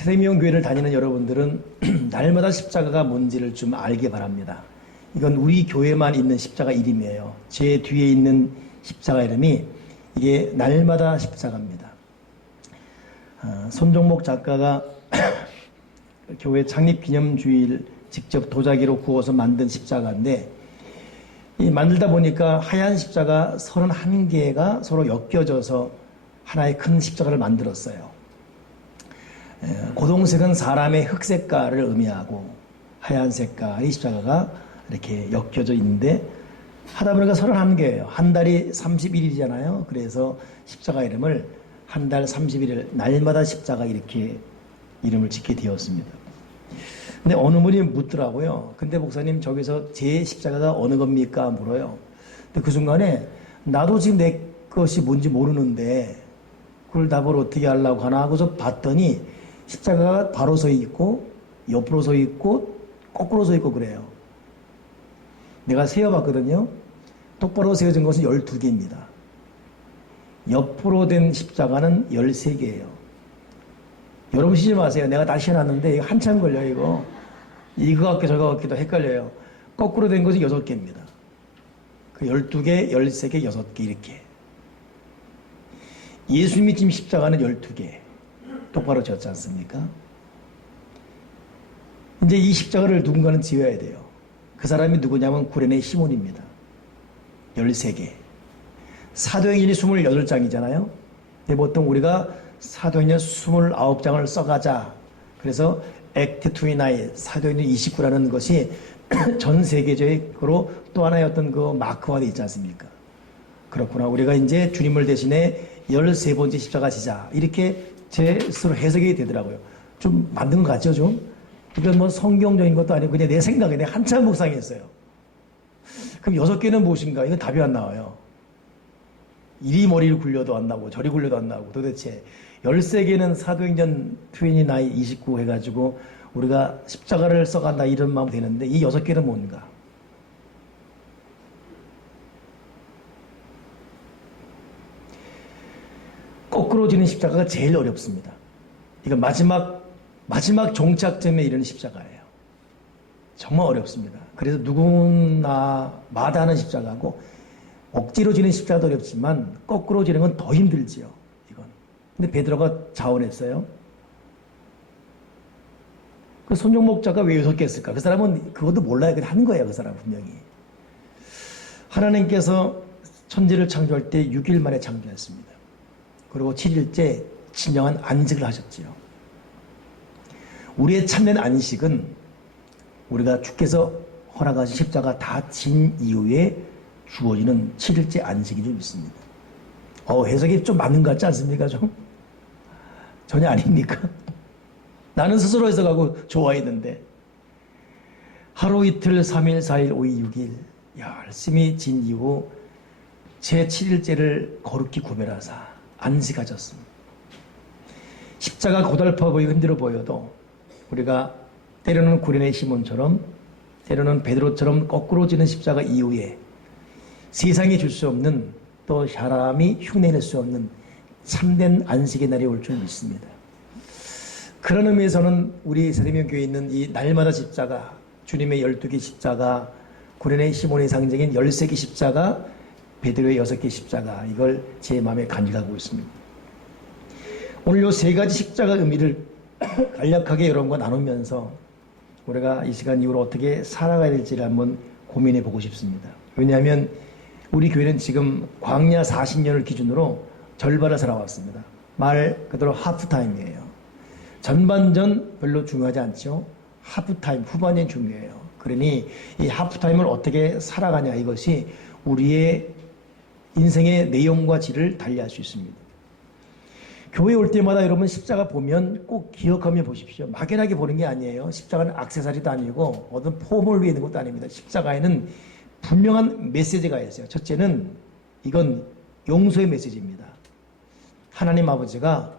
세대명 교회를 다니는 여러분들은 날마다 십자가가 뭔지를 좀 알게 바랍니다. 이건 우리 교회만 있는 십자가 이름이에요. 제 뒤에 있는 십자가 이름이 이게 날마다 십자가입니다. 손종목 작가가 교회 창립 기념주일 직접 도자기로 구워서 만든 십자가인데, 이 만들다 보니까 하얀 십자가 31개가 서로 엮여져서 하나의 큰 십자가를 만들었어요. 고동색은 사람의 흙 색깔을 의미하고 하얀 색깔의 십자가가 이렇게 엮여져 있는데, 하다 보니까 31개예요. 한 달이 31일이잖아요. 그래서 십자가 이름을 한 달 31일 날마다 십자가 이렇게 이름을 짓게 되었습니다. 근데 어느 분이 묻더라고요. 근데 목사님, 저기서 제 십자가가 어느 겁니까? 물어요. 근데 그 순간에 나도 지금 내 것이 뭔지 모르는데 그걸 답을 어떻게 하려고 하나 하고서 봤더니 십자가가 바로 서 있고 옆으로 서 있고 거꾸로 서 있고 그래요. 내가 세어봤거든요. 똑바로 세워진 것은 12개입니다. 옆으로 된 십자가는 13개예요. 여러분 쉬지 마세요. 내가 다시 해놨는데 이거 한참 걸려요. 이거 같기도 저거 같기도 헷갈려요. 거꾸로 된 것이 6개입니다. 그 12개, 13개, 6개 이렇게. 예수님이 지금 십자가는 12개. 똑바로 지었지 않습니까? 이제 이 십자가를 누군가는 지어야 돼요. 그 사람이 누구냐면 구레네 시몬입니다. 13개. 사도행전이 28장이잖아요. 근데 보통 우리가 사도행전 29장을 써가자. 그래서 액트 29, 사도행전 29라는 것이 전 세계적으로 또 하나의 어떤 그 마크화되어 있지 않습니까? 그렇구나. 우리가 이제 주님을 대신해 13번째 십자가 지자. 이렇게 제 스스로 해석이 되더라고요. 좀 만든 것 같죠, 좀? 이건 뭐 성경적인 것도 아니고 그냥 내 생각에 내가 한참 묵상했어요. 그럼 6개는 무엇인가? 이건 답이 안 나와요. 이리 머리를 굴려도 안 나오고 저리 굴려도 안 나오고 도대체 13개는 사도행전 29 해가지고 우리가 십자가를 써간다 이런 마음 되는데 이 6개는 뭔가? 거꾸로 지는 십자가가 제일 어렵습니다. 이건 마지막 종착점에 이르는 십자가예요. 정말 어렵습니다. 그래서 누구나 마다하는 십자가고 억지로 지는 십자가도 어렵지만 거꾸로 지는 건 더 힘들지요. 이건. 근데 베드로가 자원했어요. 그 손종목자가 왜 6개 했을까? 그 사람은 그것도 몰라요. 그냥 한 거예요. 그 사람은 분명히. 하나님께서 천지를 창조할 때 6일 만에 창조했습니다. 그리고 7일째 진정한 안식을 하셨지요. 우리의 참된 안식은 우리가 주께서 허락하신 십자가 다 진 이후에 주어지는 7일째 안식인 줄 믿습니다. 해석이 좀 맞는 것 같지 않습니까? 좀? 전혀 아닙니까? 나는 스스로 해석하고 좋아했는데 하루 이틀 3일 4일 5일 6일 열심히 진 이후 제 7일째를 거룩히 구별하사 안식하셨습니다. 십자가 고달파 보이고 힘들어 보여도 우리가 때로는 구레네 시몬처럼 때로는 베드로처럼 거꾸로 지는 십자가 이후에 세상이 줄 수 없는 또 사람이 흉내낼 수 없는 참된 안식의 날이 올 줄 믿습니다. 그런 의미에서는 우리 세대명 교회에 있는 이 날마다 십자가, 주님의 12개 십자가, 구레네 시몬의 상징인 13개 십자가, 베드로의 6개 십자가, 이걸 제 마음에 간직하고 있습니다. 오늘 이 세 가지 십자가 의미를 간략하게 여러분과 나누면서 우리가 이 시간 이후로 어떻게 살아가야 될지를 한번 고민해 보고 싶습니다. 왜냐하면 우리 교회는 지금 광야 40년을 기준으로 절반을 살아왔습니다. 말 그대로 하프타임이에요. 전반전 별로 중요하지 않죠. 하프타임, 후반이 중요해요. 그러니 이 하프타임을 어떻게 살아가냐, 이것이 우리의 인생의 내용과 질을 달리할 수 있습니다. 교회 올 때마다 여러분 십자가 보면 꼭 기억하며 보십시오. 막연하게 보는 게 아니에요. 십자가는 액세서리도 아니고 어떤 폼을 위해 있는 것도 아닙니다. 십자가에는 분명한 메시지가 있어요. 첫째는 이건 용서의 메시지입니다. 하나님 아버지가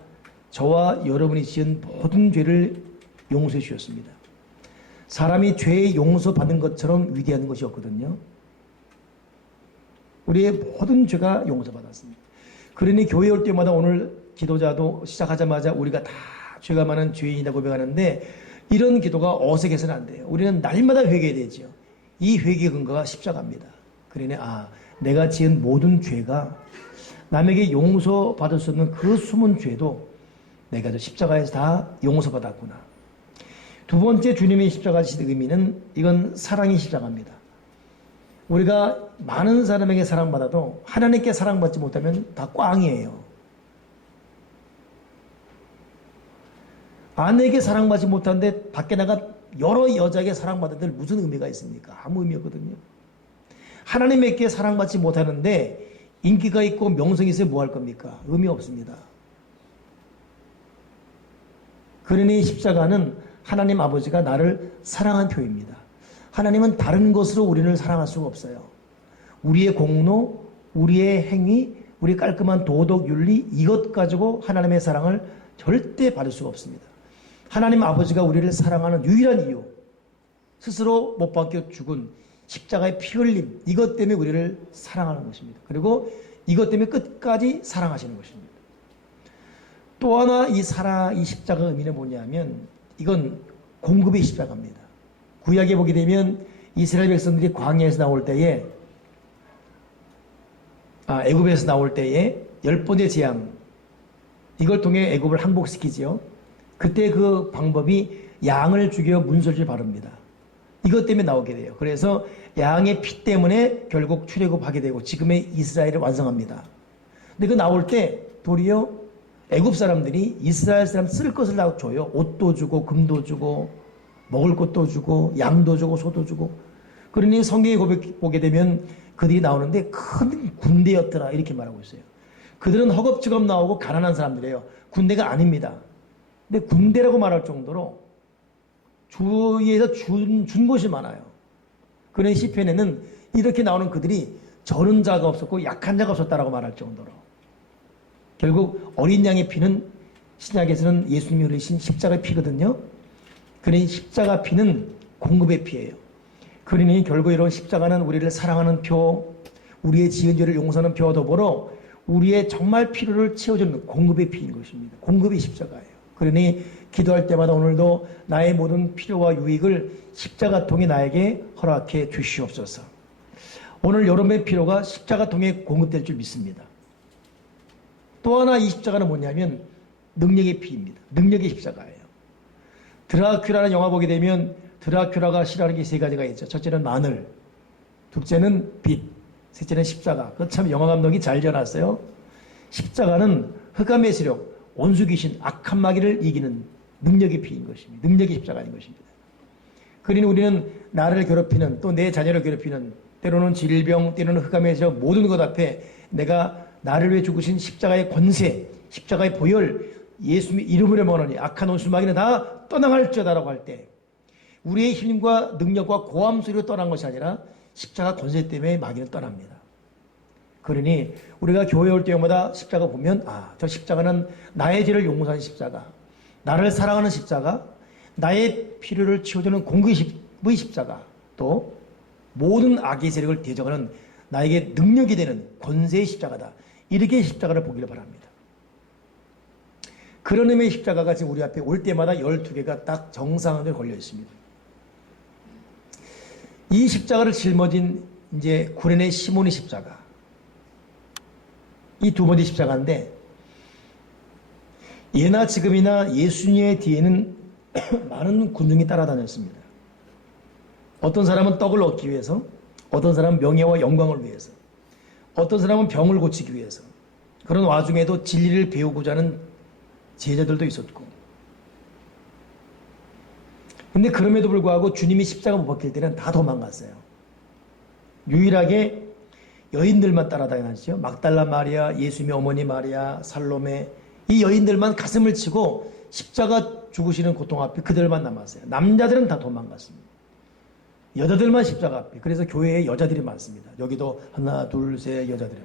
저와 여러분이 지은 모든 죄를 용서해 주셨습니다. 사람이 죄의 용서받는 것처럼 위대한 것이 없거든요. 우리의 모든 죄가 용서받았습니다. 그러니 교회 올 때마다 오늘 기도자도 시작하자마자 우리가 다 죄가 많은 죄인이다 고백하는데 이런 기도가 어색해서는 안 돼요. 우리는 날마다 회개되죠. 이 회개 근거가 십자가입니다. 그러니 내가 지은 모든 죄가 남에게 용서받을 수 없는 그 숨은 죄도 내가 저 십자가에서 다 용서받았구나. 두 번째 주님의 십자가 지의 의미는 이건 사랑의 십자가입니다. 우리가 많은 사람에게 사랑받아도 하나님께 사랑받지 못하면 다 꽝이에요. 아내에게 사랑받지 못하는데 밖에 나가 여러 여자에게 사랑받는데 무슨 의미가 있습니까? 아무 의미 없거든요. 하나님에게 사랑받지 못하는데 인기가 있고 명성이 있으면 뭐 할 겁니까? 의미 없습니다. 그러니 십자가는 하나님 아버지가 나를 사랑한 표입니다. 하나님은 다른 것으로 우리를 사랑할 수가 없어요. 우리의 공로, 우리의 행위, 우리 깔끔한 도덕, 윤리 이것 가지고 하나님의 사랑을 절대 받을 수가 없습니다. 하나님 아버지가 우리를 사랑하는 유일한 이유, 스스로 못 박혀 죽은 십자가의 피 흘림, 이것 때문에 우리를 사랑하는 것입니다. 그리고 이것 때문에 끝까지 사랑하시는 것입니다. 또 하나 이 십자가 의미는 뭐냐면 이건 공급의 십자가입니다. 구약에 보게 되면 이스라엘 백성들이 광야에서 나올 때에 애굽에서 나올 때에 10번째 재앙 이걸 통해 애굽을 항복시키지요. 그때 그 방법이 양을 죽여 문설주를 바릅니다. 이것 때문에 나오게 돼요. 그래서 양의 피 때문에 결국 출애굽하게 되고 지금의 이스라엘을 완성합니다. 근데 그 나올 때 도리어 애굽 사람들이 이스라엘 사람 쓸 것을 다 줘요. 옷도 주고 금도 주고 먹을 것도 주고 양도 주고 소도 주고. 그러니 성경에 보게 되면 그들이 나오는데 큰 군대였더라 이렇게 말하고 있어요. 그들은 허겁지겁 나오고 가난한 사람들이에요. 군대가 아닙니다. 근데 군대라고 말할 정도로 주위에서 준 것이 많아요. 그런 시편에는 이렇게 나오는 그들이 저른 자가 없었고 약한 자가 없었다라고 말할 정도로 결국 어린 양의 피는 신약에서는 예수님이 흘리신 십자가의 피거든요. 그러니 십자가 피는 공급의 피예요. 그러니 결국 이런 십자가는 우리를 사랑하는 표, 우리의 지은 죄를 용서하는 표와 더불어 우리의 정말 필요를 채워주는 공급의 피인 것입니다. 공급의 십자가예요. 그러니 기도할 때마다 오늘도 나의 모든 필요와 유익을 십자가 통해 나에게 허락해 주시옵소서. 오늘 여러분의 필요가 십자가 통해 공급될 줄 믿습니다. 또 하나 이 십자가는 뭐냐면 능력의 피입니다. 능력의 십자가예요. 드라큘라라는 영화 보게 되면 드라큘라가 싫어하는 게 세 가지가 있죠. 첫째는 마늘, 둘째는 빛, 셋째는 십자가. 그거 참 영화 감독이 잘 지어놨어요. 십자가는 흑암의 세력, 원수귀신, 악한 마귀를 이기는 능력의 피인 것입니다. 능력의 십자가인 것입니다. 그러니 우리는 나를 괴롭히는 또 내 자녀를 괴롭히는 때로는 질병, 때로는 흑암의 세력 모든 것 앞에 내가 나를 위해 죽으신 십자가의 권세, 십자가의 보혈, 예수님의 이름으로 명하노니 악한 원수 마귀는 다 떠나갈지어다라고 할 때 우리의 힘과 능력과 고함 소리로 떠난 것이 아니라 십자가 권세 때문에 마귀는 떠납니다. 그러니 우리가 교회 올 때마다 십자가 보면 저 십자가는 나의 죄를 용서하는 십자가, 나를 사랑하는 십자가, 나의 필요를 채워주는 공급의 십자가, 또 모든 악의 세력을 대적하는 나에게 능력이 되는 권세의 십자가다. 이렇게 십자가를 보기를 바랍니다. 그런 의미의 십자가가 지금 우리 앞에 올 때마다 12개가 딱 정상으로 걸려 있습니다. 이 십자가를 짊어진 이제 구레네 시몬의 십자가. 이 두 번째 십자가인데 예나 지금이나 예수님의 뒤에는 많은 군중이 따라다녔습니다. 어떤 사람은 떡을 얻기 위해서, 어떤 사람은 명예와 영광을 위해서, 어떤 사람은 병을 고치기 위해서, 그런 와중에도 진리를 배우고자 하는 제자들도 있었고. 근데 그럼에도 불구하고 주님이 십자가 못 박힐 때는 다 도망갔어요. 유일하게 여인들만 따라다녔죠. 막달라 마리아, 예수님의 어머니 마리아, 살로메, 이 여인들만 가슴을 치고 십자가 죽으시는 고통 앞에 그들만 남았어요. 남자들은 다 도망갔습니다. 여자들만 십자가 앞에. 그래서 교회에 여자들이 많습니다. 여기도 하나, 둘, 셋 여자들이.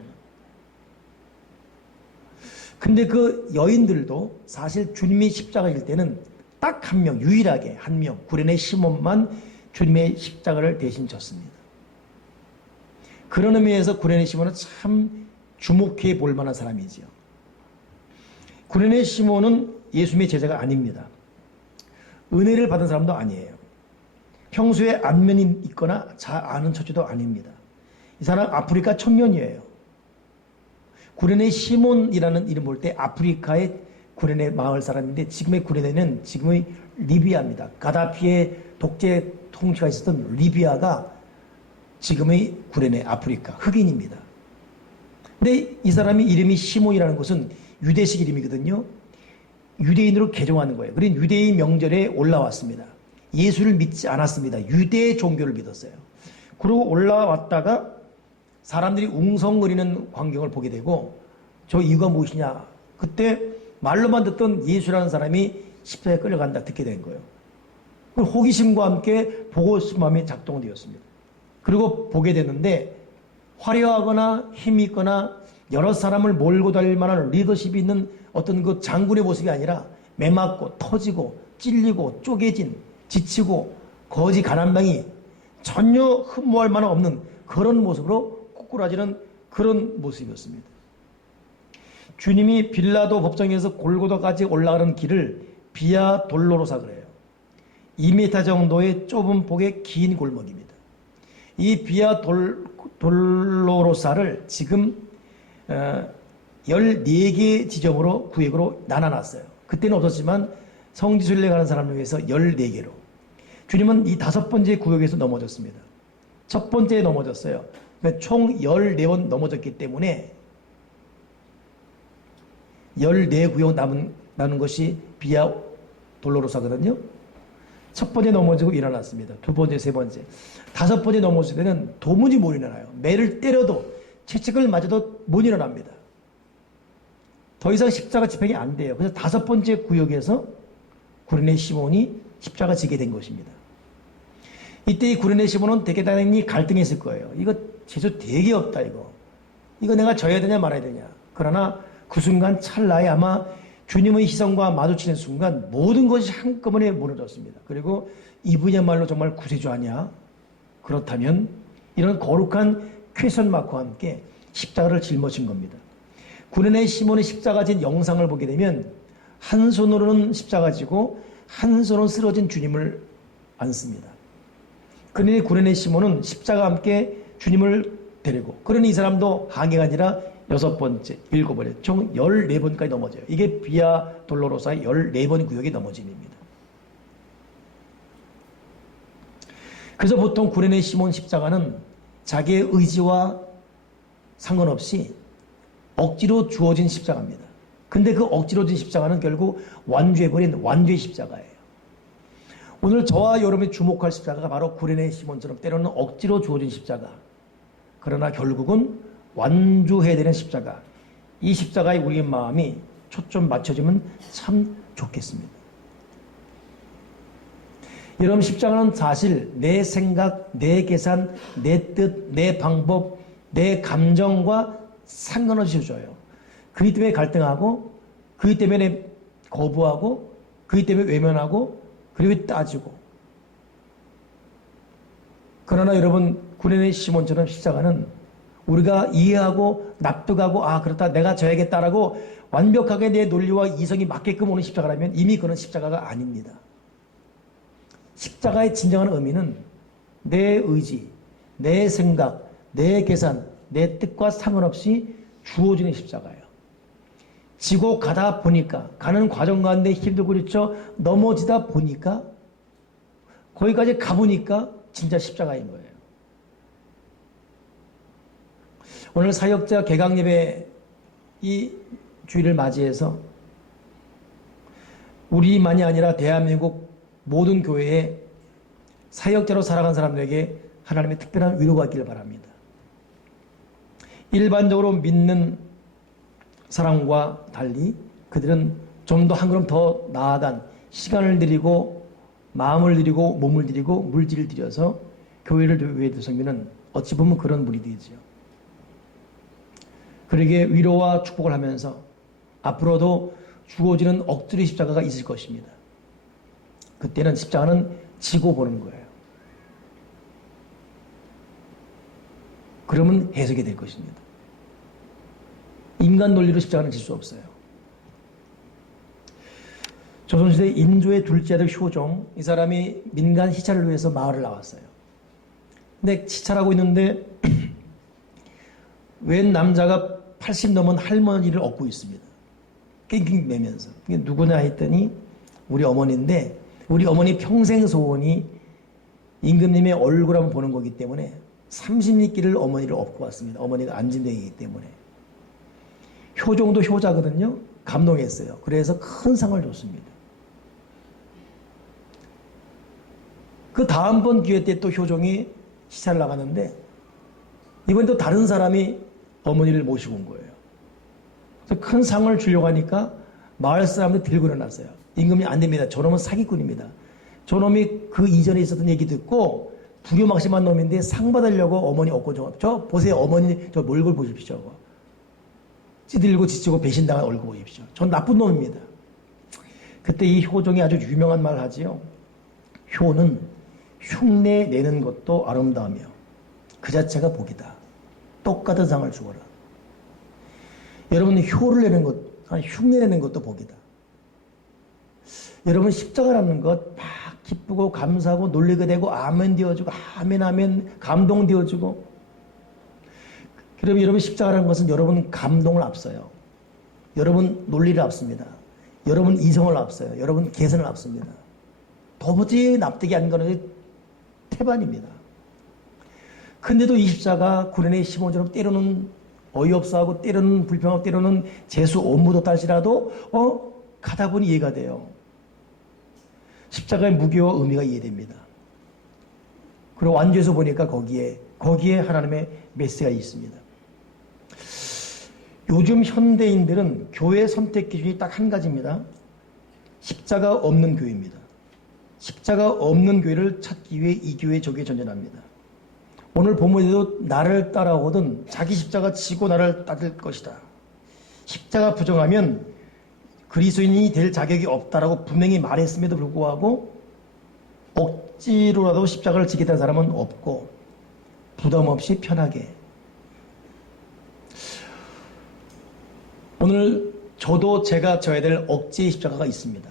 근데 그 여인들도 사실 주님이 십자가일 때는 딱 한 명, 유일하게 한 명, 구레네 시몬만 주님의 십자가를 대신 졌습니다. 그런 의미에서 구레네 시몬은 참 주목해 볼 만한 사람이지요. 구레네 시몬은 예수님의 제자가 아닙니다. 은혜를 받은 사람도 아니에요. 평소에 안면이 있거나 잘 아는 처지도 아닙니다. 이 사람 아프리카 청년이에요. 구레네 시몬이라는 이름 볼 때 아프리카의 구레네 마을 사람인데 지금의 구레네는 지금의 리비아입니다. 가다피의 독재 통치가 있었던 리비아가 지금의 구레네 아프리카 흑인입니다. 근데 이 사람이 이름이 시몬이라는 것은 유대식 이름이거든요. 유대인으로 개종하는 거예요. 그런 유대인 명절에 올라왔습니다. 예수를 믿지 않았습니다. 유대 종교를 믿었어요. 그리고 올라왔다가 사람들이 웅성거리는 광경을 보게 되고 저 이유가 무엇이냐. 그때 말로만 듣던 예수라는 사람이 십자가에 끌려간다 듣게 된 거예요. 그리고 호기심과 함께 보고 싶은 마음이 작동되었습니다. 그리고 보게 되는데 화려하거나 힘이 있거나 여러 사람을 몰고 다닐 만한 리더십이 있는 어떤 그 장군의 모습이 아니라 매맞고 터지고 찔리고 쪼개진 지치고 거지 가난방이 전혀 흠모할 만한 없는 그런 모습으로 꼬꾸라지는 그런 모습이었습니다. 주님이 빌라도 법정에서 골고다까지 올라가는 길을 비아 돌로로사 그래요. 2m 정도의 좁은 폭의 긴 골목입니다. 이 비아 돌로로사를 지금 14개 지점으로 구역으로 나눠놨어요. 그때는 없었지만 성지순례 가는 사람을 위해서 14개로. 주님은 이 5번째 구역에서 넘어졌습니다. 첫 번째에 넘어졌어요. 그러니까 총 14번 넘어졌기 때문에 14구역 남은 것이 비아 돌로로사거든요. 첫 번째 넘어지고 일어났습니다. 두 번째, 세 번째. 5번째 넘어질 때는 도무지 못 일어나요. 매를 때려도 채찍을 맞아도 못 일어납니다. 더 이상 십자가 집행이 안 돼요. 그래서 5번째 구역에서 구레네 시몬이 십자가 지게 된 것입니다. 이때 이 구레네 시몬은 대개당연히 갈등했을 거예요. 이거 재수 되게 없다 이거. 이거 내가 져야 되냐 말아야 되냐. 그러나 그 순간 찰나에 아마 주님의 시선과 마주치는 순간 모든 것이 한꺼번에 무너졌습니다. 그리고 이분이야말로 정말 구세주 아니야? 그렇다면 이런 거룩한 퀘션 마크와 함께 십자가를 짊어진 겁니다. 구레네 시몬의 십자가 진 영상을 보게 되면 한 손으로는 십자가 지고 한 손으로 쓰러진 주님을 안습니다. 그러니 구레네 시몬은 십자가와 함께 주님을 데리고 그러니 이 사람도 한 개가 아니라 6번째, 7번째, 총 14번까지 넘어져요. 이게 비아 돌로로사의 14번 구역의 넘어짐입니다. 그래서 보통 구레네 시몬 십자가는 자기의 의지와 상관없이 억지로 주어진 십자가입니다. 근데 그 억지로 진 십자가는 결국 완주해버린 완주의 십자가예요. 오늘 저와 여러분이 주목할 십자가가 바로 구레네 시몬처럼 때로는 억지로 주어진 십자가. 그러나 결국은 완주해야 되는 십자가. 이 십자가에 우리의 마음이 초점 맞춰지면 참 좋겠습니다. 여러분 십자가는 사실 내 생각, 내 계산, 내 뜻, 내 방법, 내 감정과 상관없이 줘요. 그것 때문에 갈등하고 그것 때문에 거부하고 그것 때문에 외면하고 그리고 따지고. 그러나 여러분 구레네 시몬처럼 십자가는 우리가 이해하고 납득하고 아 그렇다 내가 져야겠다라고 완벽하게 내 논리와 이성이 맞게끔 오는 십자가라면 이미 그런 십자가가 아닙니다. 십자가의 진정한 의미는 내 의지, 내 생각, 내 계산, 내 뜻과 상관없이 주어지는 십자가예요. 지고 가다 보니까 가는 과정 가운데 힘들고 그렇죠. 넘어지다 보니까 거기까지 가보니까 진짜 십자가인 거예요. 오늘 사역자 개강 예배 이 주일을 맞이해서 우리만이 아니라 대한민국 모든 교회에 사역자로 살아간 사람들에게 하나님의 특별한 위로가 있기를 바랍니다. 일반적으로 믿는 사람과 달리 그들은 좀 더 한 걸음 더 나아간 시간을 들이고 마음을 들이고 몸을 들이고 물질을 들여서 교회를 위해 섬기는 어찌 보면 그런 무리들이죠. 그러기에 위로와 축복을 하면서 앞으로도 주어지는 억지의 십자가가 있을 것입니다. 그때는 십자가는 지고 보는 거예요. 그러면 해석이 될 것입니다. 인간 논리로 십자가는 질 수 없어요. 조선시대 인조의 둘째 아들 효종, 이 사람이 민간 시찰을 위해서 마을을 나왔어요. 근데 시찰하고 있는데 웬 남자가 80 넘은 할머니를 업고 있습니다. 낑낑매면서. 이게 누구냐 했더니 우리 어머니인데, 우리 어머니 평생 소원이 임금님의 얼굴 한번 보는 거기 때문에 30리길을 어머니를 업고 왔습니다. 어머니가 안진뱅이기 때문에. 효종도 효자거든요. 감동했어요. 그래서 큰 상을 줬습니다. 그 다음번 기회 때 또 효종이 시찰을 나갔는데 이번에 또 다른 사람이 어머니를 모시고 온 거예요. 그래서 큰 상을 주려고 하니까 마을 사람들 들고 일어났어요. 임금이 안 됩니다. 저놈은 사기꾼입니다. 저놈이 그 이전에 있었던 얘기 듣고 부교막심한 놈인데 상 받으려고 어머니 업고 저 보세요. 어머니 저 얼굴 보십시오. 찌들고 지치고 배신당한 얼굴 보십시오. 전 나쁜 놈입니다. 그때 이 효종이 아주 유명한 말을 하지요. 효는 흉내 내는 것도 아름다우며 그 자체가 복이다. 똑같은 상을 주어라. 여러분 효를 내는 것, 아니 흉내 내는 것도 복이다. 여러분 십자가라는 것 막 기쁘고 감사하고 놀리게 되고 아멘 되어주고 아멘 아멘 감동 되어주고, 그럼 여러분 십자가라는 것은 여러분 감동을 앞서요. 여러분 논리를 앞섭니다. 여러분 이성을 앞서요. 여러분 계산을 앞섭니다. 도무지 납득이 안 가는 태반입니다. 근데도 이 십자가 구련의 시몬처럼 때로는 어이없어하고 때로는 불평하고 때로는 재수 업무도 딸지라도 가다 보니 이해가 돼요. 십자가의 무게와 의미가 이해됩니다. 그리고 완주해서 보니까 거기에 하나님의 메시지가 있습니다. 요즘 현대인들은 교회 선택 기준이 딱 한 가지입니다. 십자가 없는 교회입니다. 십자가 없는 교회를 찾기 위해 이 교회 저 교회 전전합니다. 오늘 본문에도 나를 따라오든 자기 십자가 지고 나를 따를 것이다. 십자가 부정하면 그리스도인이 될 자격이 없다라고 분명히 말했음에도 불구하고 억지로라도 십자가를 지겠다는 사람은 없고 부담 없이 편하게. 오늘 저도 제가 져야 될 억지의 십자가가 있습니다.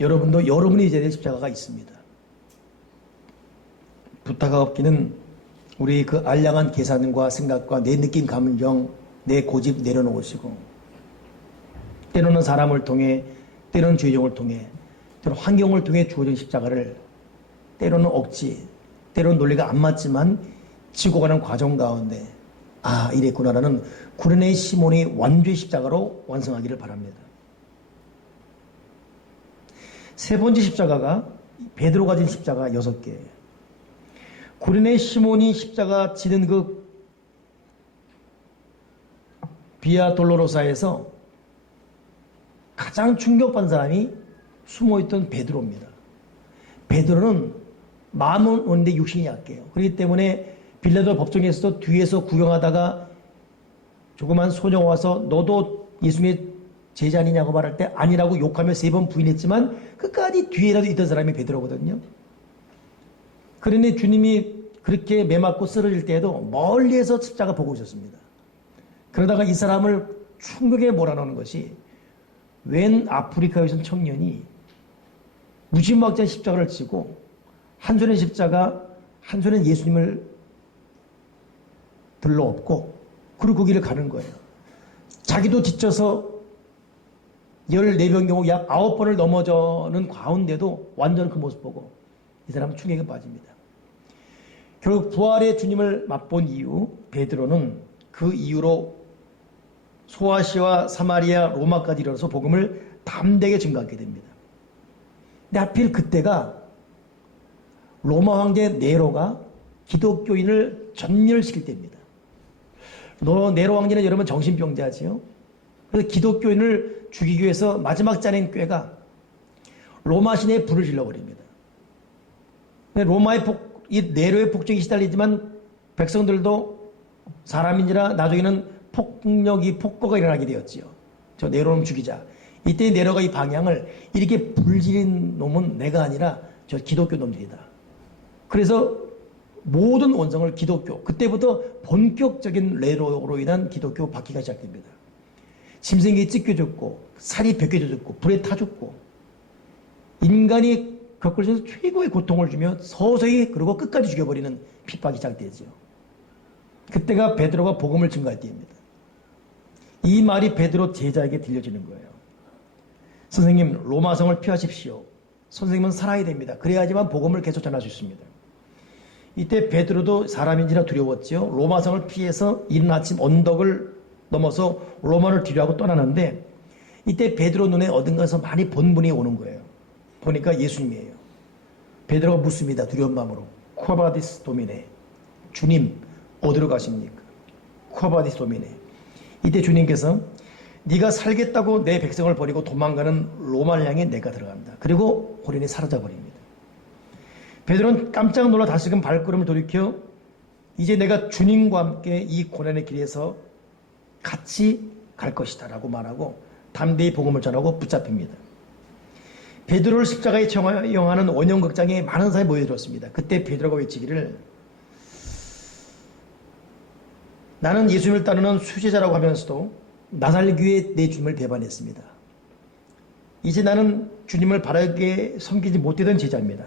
여러분도 여러분이 져야 될 십자가가 있습니다. 부탁하옵기는 우리 그 알량한 계산과 생각과 내 느낌 감정, 내 고집 내려놓으시고, 때로는 사람을 통해, 때로는 주의종을 통해, 때로는 환경을 통해 주어진 십자가를 때로는 억지, 때로는 논리가 안 맞지만 지고 가는 과정 가운데 이랬구나라는 구레네 시몬이 완주의 십자가로 완성하기를 바랍니다. 세 번째 십자가가 베드로가 진 십자가 6개예요. 구레네 시몬이 십자가 지는 그 비아 돌로로사에서 가장 충격받은 사람이 숨어있던 베드로입니다. 베드로는 마음은 온데 육신이 약해요. 그렇기 때문에 빌라도 법정에서도 뒤에서 구경하다가 조그만 소녀가 와서 너도 예수님의 제자 아니냐고 말할 때 아니라고 욕하며 3번 부인했지만 끝까지 뒤에라도 있던 사람이 베드로거든요. 그러니 주님이 그렇게 매맞고 쓰러질 때에도 멀리에서 십자가 보고 있었습니다. 그러다가 이 사람을 충격에 몰아넣는 것이 웬 아프리카에 있는 청년이 무지막지한 십자가를 지고 한 손에 십자가, 한 손에 예수님을 들러 업고 그리고 그 길을 가는 거예요. 자기도 지쳐서 14번 경우 약 9번을 넘어져는 가운데도 완전 그 모습 보고 이 사람은 충격에 빠집니다. 결국 부활의 주님을 맛본 이후 베드로는 그 이후로 소아시아, 사마리아, 로마까지 이르러서 복음을 담대하게 증거하게 됩니다. 근데 하필 그때가 로마 황제 네로가 기독교인을 전멸시킬 때입니다. 네로 황제는 여러분 정신병자지요. 그래서 기독교인을 죽이기 위해서 마지막 짜낸 꾀가 로마 시내에 불을 질러버립니다. 이 네로의 폭정이 시달리지만 백성들도 사람인지라 나중에는 폭거가 일어나게 되었지요. 저 네로는 죽이자. 이때 네로가 이 방향을 이렇게 불지른 놈은 내가 아니라 저 기독교 놈들이다. 그래서 모든 원성을 기독교, 그때부터 본격적인 네로로 인한 기독교 바퀴가 시작됩니다. 짐승이 찢겨졌고 살이 벗겨져 죽고 불에 타 죽고 인간이 겪을 수 있는 최고의 고통을 주며 서서히 그리고 끝까지 죽여버리는 핍박이 시작되죠. 그때가 베드로가 복음을 증거할 때입니다. 이 말이 베드로 제자에게 들려지는 거예요. 선생님, 로마성을 피하십시오. 선생님은 살아야 됩니다. 그래야지만 복음을 계속 전할 수 있습니다. 이때 베드로도 사람인지라 두려웠죠. 로마성을 피해서 이른 아침 언덕을 넘어서 로마를 뒤로하고 떠나는데 이때 베드로 눈에 어딘가에서 많이 본 분이 오는 거예요. 보니까 예수님이에요. 베드로가 묻습니다. 두려운 마음으로. 쿠아바디스 도미네. 주님, 어디로 가십니까? 쿠아바디스 도미네. 이때 주님께서 네가 살겠다고 내 백성을 버리고 도망가는 로마를 향해 내가 들어간다. 그리고 호련히 사라져버립니다. 베드로는 깜짝 놀라 다시금 발걸음을 돌이켜 이제 내가 주님과 함께 이 고난의 길에서 같이 갈 것이다 라고 말하고 담대히 복음을 전하고 붙잡힙니다. 베드로를 십자가에 처형하는 원형극장에 많은 사람이 모여들었습니다. 그때 베드로가 외치기를 나는 예수님을 따르는 수제자라고 하면서도 나살교회 내 주님을 배반했습니다. 이제 나는 주님을 바르게 섬기지 못되던 제자입니다.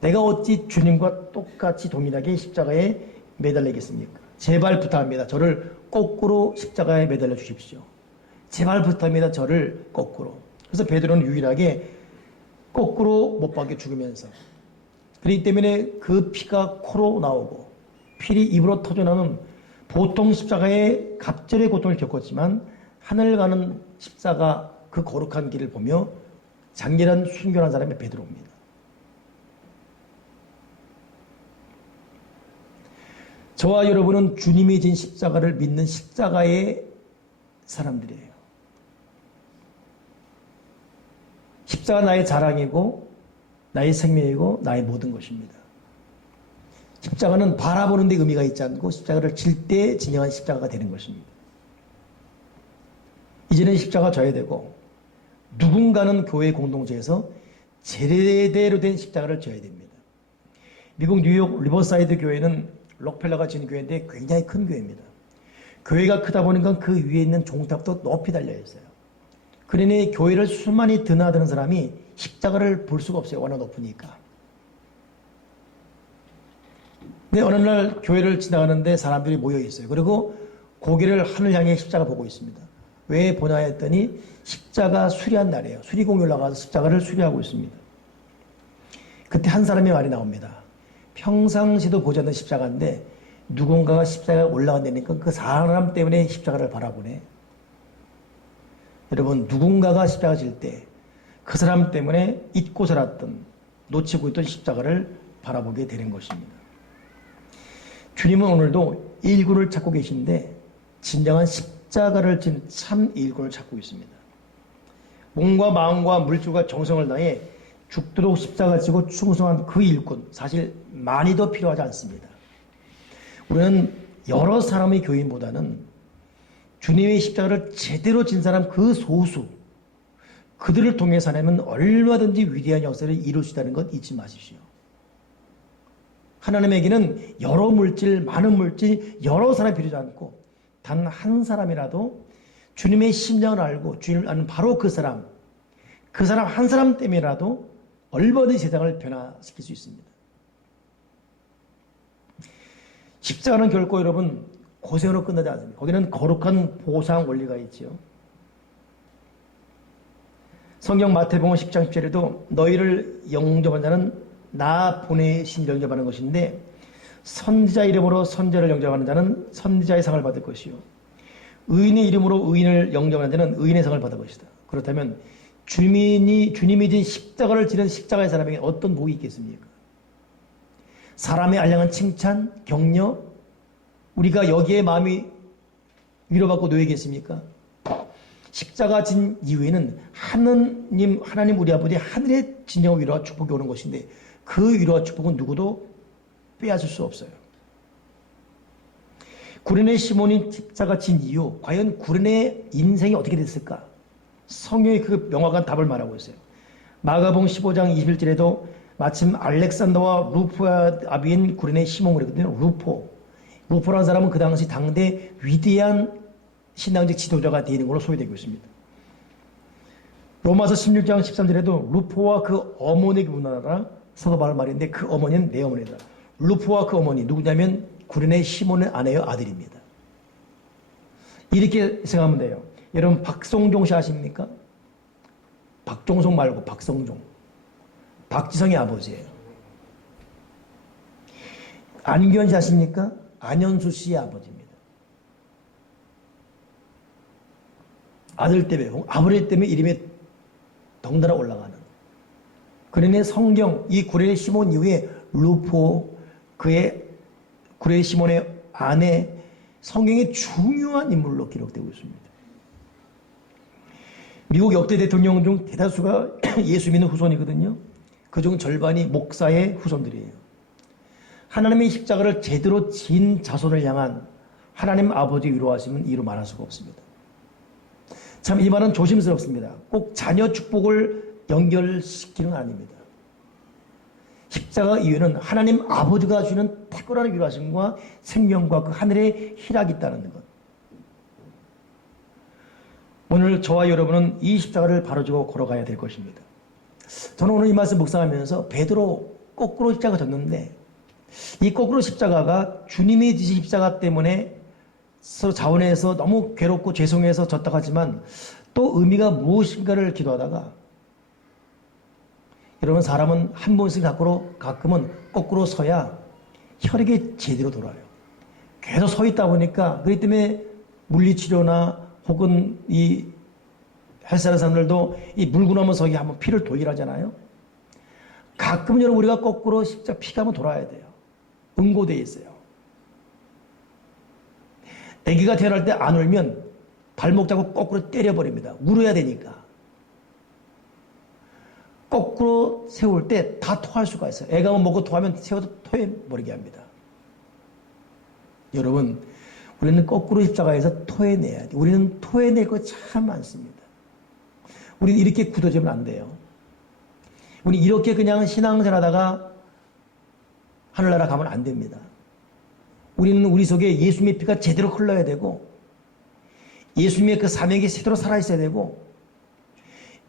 내가 어찌 주님과 똑같이 동일하게 십자가에 매달리겠습니까? 제발 부탁합니다. 저를 거꾸로 십자가에 매달려 주십시오. 제발 부탁합니다. 저를 거꾸로. 그래서 베드로는 유일하게 거꾸로 못 박혀 죽으면서 그렇기 때문에 그 피가 코로 나오고 필이 입으로 터져나오는 보통 십자가의 갑절의 고통을 겪었지만 하늘 가는 십자가 그 거룩한 길을 보며 장렬한 순교한 사람이 베드로입니다. 저와 여러분은 주님이 진 십자가를 믿는 십자가의 사람들이에요. 십자가 나의 자랑이고 나의 생명이고 나의 모든 것입니다. 십자가는 바라보는 데 의미가 있지 않고 십자가를 질 때 진정한 십자가가 되는 것입니다. 이제는 십자가 져야 되고 누군가는 교회 공동체에서 제대로 된 십자가를 져야 됩니다. 미국 뉴욕 리버사이드 교회는 록펠러가 지은 교회인데 굉장히 큰 교회입니다. 교회가 크다 보니까 그 위에 있는 종탑도 높이 달려 있어요. 그러니 교회를 수많이 드나드는 사람이 십자가를 볼 수가 없어요. 워낙 높으니까. 근데 어느 날 교회를 지나가는데 사람들이 모여 있어요. 그리고 고개를 하늘 향해 십자가 보고 있습니다. 왜 보냐 했더니 십자가 수리한 날이에요. 수리공이 올라가서 십자가를 수리하고 있습니다. 그때 한 사람의 말이 나옵니다. 평상시도 보지 않는 십자가인데 누군가가 십자가에 올라간다니까 그 사람 때문에 십자가를 바라보네. 여러분, 누군가가 십자가 질 때 그 사람 때문에 잊고 살았던, 놓치고 있던 십자가를 바라보게 되는 것입니다. 주님은 오늘도 일꾼을 찾고 계신데 진정한 십자가를 진 참 일꾼을 찾고 있습니다. 몸과 마음과 물질과 정성을 다해 죽도록 십자가를 지고 충성한 그 일꾼, 사실 많이도 필요하지 않습니다. 우리는 여러 사람의 교인보다는 주님의 십자가를 제대로 진 사람 그 소수, 그들을 통해서 하나님은 얼마든지 위대한 역사를 이룰 수 있다는 것 잊지 마십시오. 하나님에게는 여러 물질, 많은 물질, 여러 사람이 필요하지 않고 단 한 사람이라도 주님의 심장을 알고 주님을 아는 바로 그 사람 한 사람 때문에라도 얼마든지 세상을 변화시킬 수 있습니다. 십자가는 결코 여러분 고생으로 끝나지 않습니다. 거기는 거룩한 보상 원리가 있죠. 성경 마태복음 10장 10절에도 너희를 영접한 자는 나 보내신 영접하는 것인데 선지자 이름으로 선지자를 영접하는 자는 선지자의 상을 받을 것이요 의인의 이름으로 의인을 영접하는 자는 의인의 상을 받을 것이다. 그렇다면 주님이 진 십자가를 지는 십자가의 사람에게 어떤 복이 있겠습니까? 사람의 알량한 칭찬, 격려, 우리가 여기에 마음이 위로받고 놓이겠습니까? 십자가 진 이후에는 하나님 우리 아버지 하늘의 진정 위로와 축복이 오는 것인데 그 위로와 축복은 누구도 빼앗을 수 없어요. 구레네 시몬이 십자가 진 이후 과연 구레네 인생이 어떻게 됐을까? 성경이 그 명확한 답을 말하고 있어요. 마가복음 15장 21절에도 마침 알렉산더와 루포의 아비인 구레네 시몬 그랬거든요. 루포라는 사람은 그 당시 당대 위대한 신앙적 지도자가 되는 걸로 소개되고 있습니다. 로마서 16장 13절에도 루포와 그 어머니에게 문하라 사도 바울 말인데 그 어머니는 내 어머니다. 루포와 그 어머니 누구냐면 구레네 시몬의 아내여 아들입니다. 이렇게 생각하면 돼요. 여러분 박성종 씨 아십니까? 박종성 말고 박성종. 박지성의 아버지예요. 안기현 씨 아십니까? 안현수 씨의 아버지입니다. 아들 때문에, 아버지 때문에 이름이 덩달아 올라가는. 그러니 성경, 이 구레네 시몬 이후에 루포, 그의 구레네 시몬의 아내, 성경의 중요한 인물로 기록되고 있습니다. 미국 역대 대통령 중 대다수가 예수 믿는 후손이거든요. 그중 절반이 목사의 후손들이에요. 하나님의 십자가를 제대로 진 자손을 향한 하나님 아버지 위로하심은 이루 말할 수가 없습니다. 참 이 말은 조심스럽습니다. 꼭 자녀 축복을 연결시키는 건 아닙니다. 십자가 이유는 하나님 아버지가 주는 탁월한 위로하심과 생명과 그 하늘의 희락이 있다는 것. 오늘 저와 여러분은 이 십자가를 바로지고 걸어가야 될 것입니다. 저는 오늘 이 말씀 묵상하면서 베드로 거꾸로 십자가 졌는데 이 거꾸로 십자가가 주님이 지신 십자가 때문에 서로 자원해서 너무 괴롭고 죄송해서 졌다고 하지만 또 의미가 무엇인가를 기도하다가 여러분 사람은 한 번씩 가끔은 거꾸로 서야 혈액이 제대로 돌아요. 계속 서 있다 보니까 그렇기 때문에 물리치료나 혹은 이 헬스하는 사람들도 이 물고 나면 서기 한번 피를 돌리라잖아요. 가끔 여러분 우리가 거꾸로 십자가 피가 한번 돌아야 돼요. 응고되어 있어요. 아기가 태어날 때 안 울면 발목 잡고 거꾸로 때려버립니다. 울어야 되니까. 거꾸로 세울 때 다 토할 수가 있어요. 애가 뭐 먹고 토하면 세워도 토해버리게 합니다. 여러분, 우리는 거꾸로 십자가에서 토해내야 돼. 우리는 토해낼 거 참 많습니다. 우리는 이렇게 굳어지면 안 돼요. 우리 이렇게 그냥 신앙생활 하다가 하늘나라 가면 안 됩니다. 우리는 우리 속에 예수님의 피가 제대로 흘러야 되고 예수님의 그 사명이 제대로 살아있어야 되고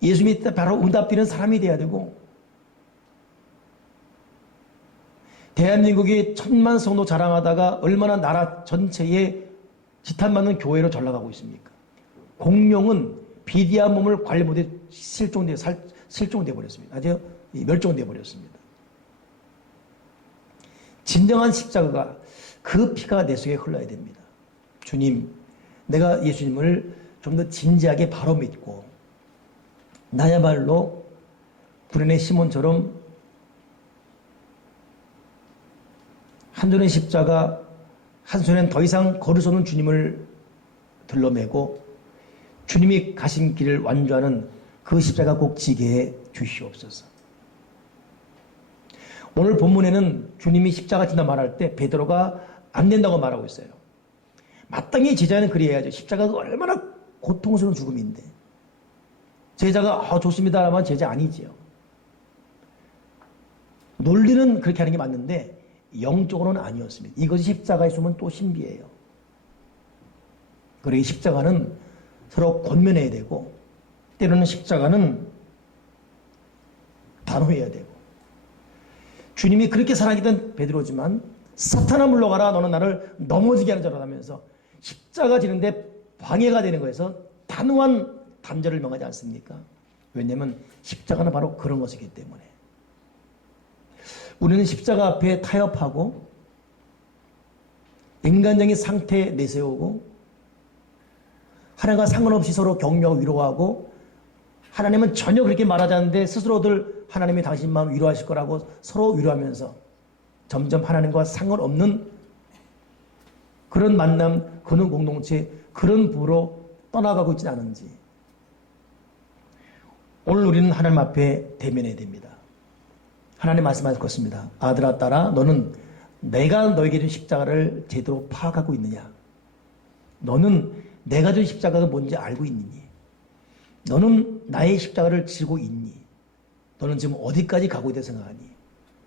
예수님이 바로 응답되는 사람이 돼야 되고 대한민국이 1000만 성도 자랑하다가 얼마나 나라 전체에 지탄받는 교회로 전락하고 있습니까? 공룡은 비디한 몸을 관리 못해 실종돼 버렸습니다. 아주 멸종돼 버렸습니다. 진정한 십자가가 그 피가 내 속에 흘러야 됩니다. 주님, 내가 예수님을 좀 더 진지하게 바로 믿고 나야말로 구레네 시몬처럼 한 손에 십자가, 한 손엔 더 이상 걸을 수 없는 주님을 들러매고 주님이 가신 길을 완주하는 그 십자가 꼭 지게 해 주시옵소서. 오늘 본문에는 주님이 십자가 진다 말할 때 베드로가 안 된다고 말하고 있어요. 마땅히 제자는 그래야죠. 십자가가 얼마나 고통스러운 죽음인데. 제자가 좋습니다 하면 제자 아니지요. 논리는 그렇게 하는 게 맞는데 영적으로는 아니었습니다. 이것이 십자가에 숨은 또 신비예요. 그러기 십자가는 서로 권면해야 되고 때로는 십자가는 단호해야 되고 주님이 그렇게 사랑했던 베드로지만 사탄아 물러가라 너는 나를 넘어지게 하는 자로 하면서 십자가 지는데 방해가 되는 거에서 단호한 단절을 명하지 않습니까? 왜냐하면 십자가는 바로 그런 것이기 때문에 우리는 십자가 앞에 타협하고 인간적인 상태에 내세우고 하나님과 상관없이 서로 격려하고 위로하고 하나님은 전혀 그렇게 말하지 않는데 스스로들 하나님이 당신 마음 위로하실 거라고 서로 위로하면서 점점 하나님과 상관없는 그런 만남, 그런 공동체, 그런 부로 떠나가고 있지는 않은지 오늘 우리는 하나님 앞에 대면해야 됩니다. 하나님 말씀하실 것입니다. 아들아 딸아 너는 내가 너에게 준 십자가를 제대로 파악하고 있느냐? 너는 내가 준 십자가가 뭔지 알고 있느니? 너는 나의 십자가를 지고 있니? 너는 지금 어디까지 가고 있다고 생각하니?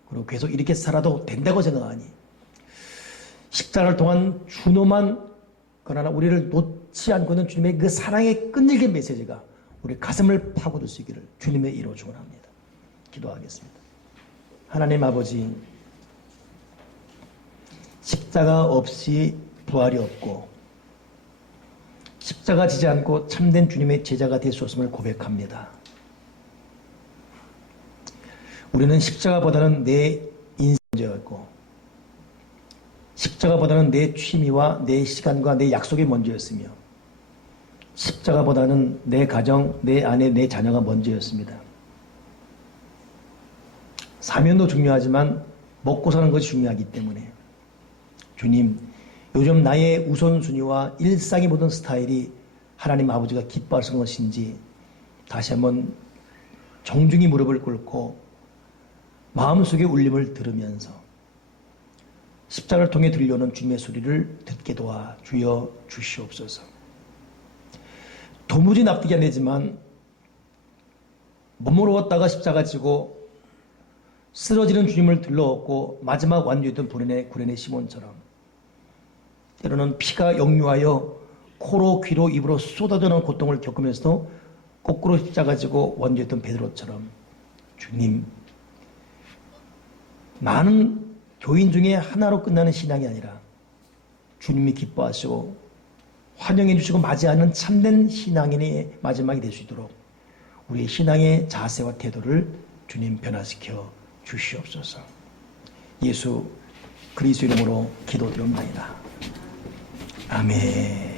그리고 계속 이렇게 살아도 된다고 생각하니? 십자가를 통한 준엄한 그러나 우리를 놓지 않고 있는 주님의 그 사랑의 끈질긴 메시지가 우리 가슴을 파고들 수 있기를 주님의 이로 축원합니다. 기도하겠습니다. 하나님 아버지, 십자가 없이 부활이 없고 십자가 지지 않고 참된 주님의 제자가 될 수 없음을 고백합니다. 우리는 십자가보다는 내 인생이 먼저였고 십자가보다는 내 취미와 내 시간과 내 약속이 먼저였으며 십자가보다는 내 가정, 내 아내, 내 자녀가 먼저였습니다. 사면도 중요하지만 먹고 사는 것이 중요하기 때문에 주님, 요즘 나의 우선순위와 일상의 모든 스타일이 하나님 아버지가 기뻐하시는 것인지 다시 한번 정중히 무릎을 꿇고 마음속의 울림을 들으면서 십자가를 통해 들려오는 주님의 소리를 듣게 도와 주여 주시옵소서. 도무지 납득이 안 되지만 머무르었다가 십자가 지고 쓰러지는 주님을 들러엎고 마지막 완주했던 구레네 시몬처럼 때로는 피가 역류하여 코로 귀로 입으로 쏟아져 나오는 고통을 겪으면서도 거꾸로 십자가 지고 완주했던 베드로처럼 주님, 많은 교인 중에 하나로 끝나는 신앙이 아니라 주님이 기뻐하시고 환영해 주시고 맞이하는 참된 신앙인의 마지막이 될 수 있도록 우리의 신앙의 자세와 태도를 주님 변화시켜 주시옵소서. 예수 그리스도 이름으로 기도드립니다. 아멘.